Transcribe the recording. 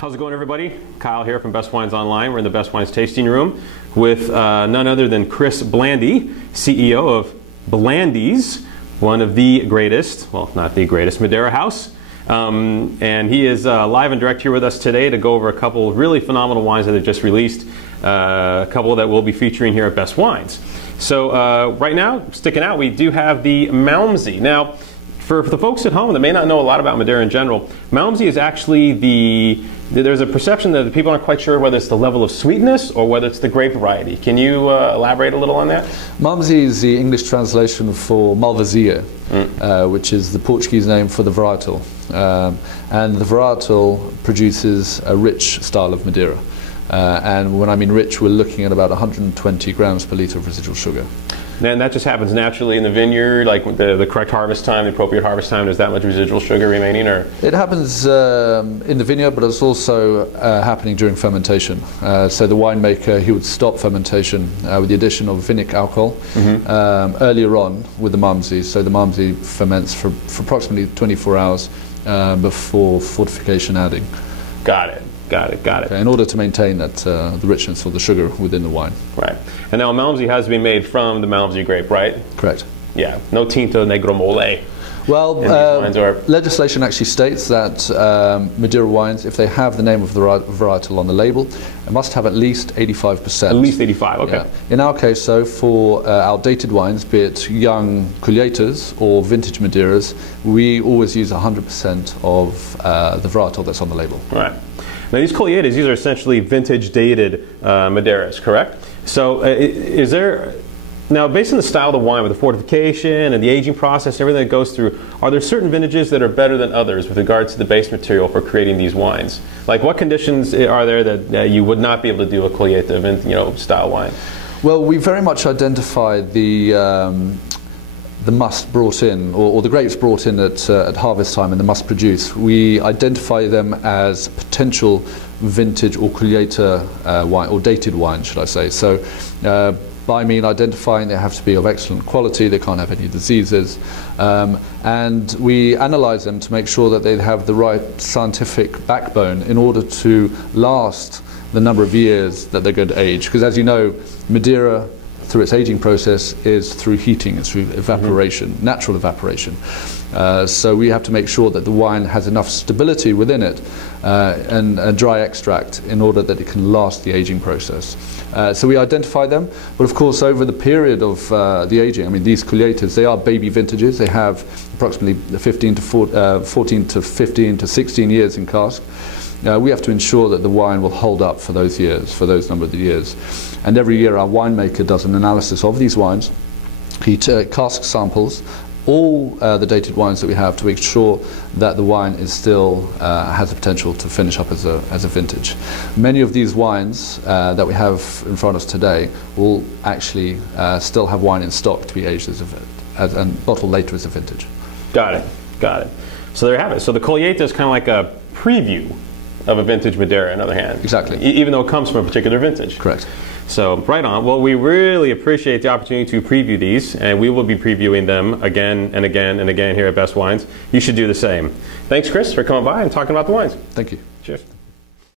How's it going, everybody? Kyle here from Best Wines Online. We're in the Best Wines tasting room with none other than Chris Blandy, CEO of Blandy's, one of the greatest, well, not the greatest, Madeira house. And he is live and direct here with us today to go over a couple of really phenomenal wines that have just released, a couple that we'll be featuring here at Best Wines. So right now, sticking out, we do have the Malmsey. Now, for the folks at home that may not know a lot about Madeira in general, Malmsey is actually there's a perception that people aren't quite sure whether it's the level of sweetness or whether it's the grape variety. Can you elaborate a little on that? Malmsey is the English translation for Malvasia, which is the Portuguese name for the varietal. And the varietal produces a rich style of Madeira. And when I mean rich, we're looking at about 120 grams per litre of residual sugar. And that just happens naturally in the vineyard, like the correct harvest time, the appropriate harvest time. There's that much residual sugar remaining, or it happens in the vineyard, but it's also happening during fermentation. So the winemaker, he would stop fermentation with the addition of vinic alcohol earlier on with the Malmsey. So the Malmsey ferments for approximately 24 hours before fortification adding. Got it. Got it. Okay, in order to maintain that the richness of the sugar within the wine. Right. And now Malmsey has been made from the Malmsey grape, right? Correct. Yeah. No Tinto Negro Mole. Well, legislation actually states that Madeira wines, if they have the name of the varietal on the label, it must have at least 85%. At least 85, okay. Yeah. In our case, so for our dated wines, be it young Colheitas or vintage Madeiras, we always use 100% of the varietal that's on the label. Right. Now these Colheitas, these are essentially vintage dated Madeiras, correct? So is there, now based on the style of the wine with the fortification and the aging process, everything that goes through, are there certain vintages that are better than others with regards to the base material for creating these wines? Like what conditions are there that you would not be able to do a Colheita style wine? Well, we very much identify the must brought in, or the grapes brought in at harvest time and the must produce. We identify them as potential vintage or Colheita wine, or dated wine, should I say. So by mean identifying, they have to be of excellent quality, they can't have any diseases, and we analyze them to make sure that they have the right scientific backbone in order to last the number of years that they're going to age. Because as you know, Madeira, through its aging process, is through heating, it's through evaporation, natural evaporation. So we have to make sure that the wine has enough stability within it and a dry extract in order that it can last the aging process. So we identify them, but of course over the period of the aging, I mean these Colheitas, they are baby vintages, they have approximately 14 to 15 to 16 years in cask. We have to ensure that the wine will hold up for those years, for those number of years. And every year our winemaker does an analysis of these wines. He cask samples all the dated wines that we have to make sure that the wine is still has the potential to finish up as a vintage. Many of these wines that we have in front of us today will actually still have wine in stock to be aged and bottled later as a vintage. Got it. Got it. So there you have it. So the Colheita is kind of like a preview of a vintage Madeira, in other hand. Exactly. Even though it comes from a particular vintage. Correct. So, right on. Well, we really appreciate the opportunity to preview these, and we will be previewing them again and again and again here at Best Wines. You should do the same. Thanks, Chris, for coming by and talking about the wines. Thank you. Cheers.